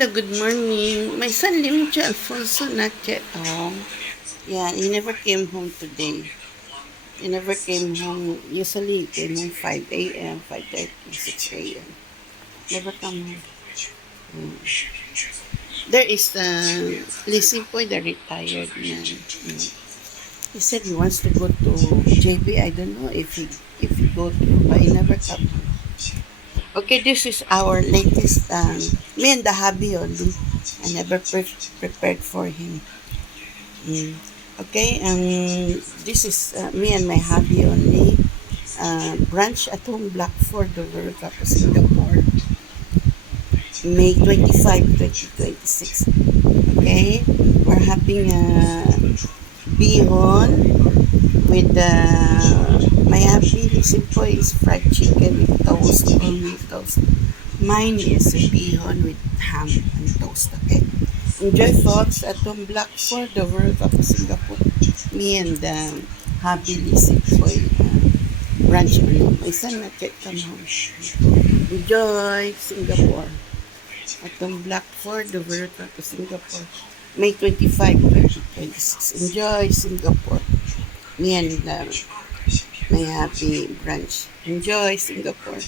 Good morning. My son Limcho Alfonso not yet home. Yeah, he never came home today. He never came home. Usually he came home 5 a.m., 5:30, 6 a.m. Never come home. Mm. There is Lizzie Boy, the retired man. He said he wants to go to JB. I don't know if he go to, but he never come home. Okay, this is our latest, me and the hubby only. I never prepared for him. Mm. Okay, this is me and my hubby only. Branch at home Blackford, the World Cup of Singapore, May 25, 2026. Okay, we're having a bihon with my hubby simple is fried chicken with toast, only toast. Mine is a bihon with ham and toast. Okay. Enjoy folks at home Blackford, the World Cup of Singapore. Me and hubby Lizzie Boy brunch only. My son not yet come home. Enjoy Singapore. At home Blackford, the World Cup of Singapore. May 25, 2026. Enjoy Singapore. Me and my happy brunch. Enjoy Singapore.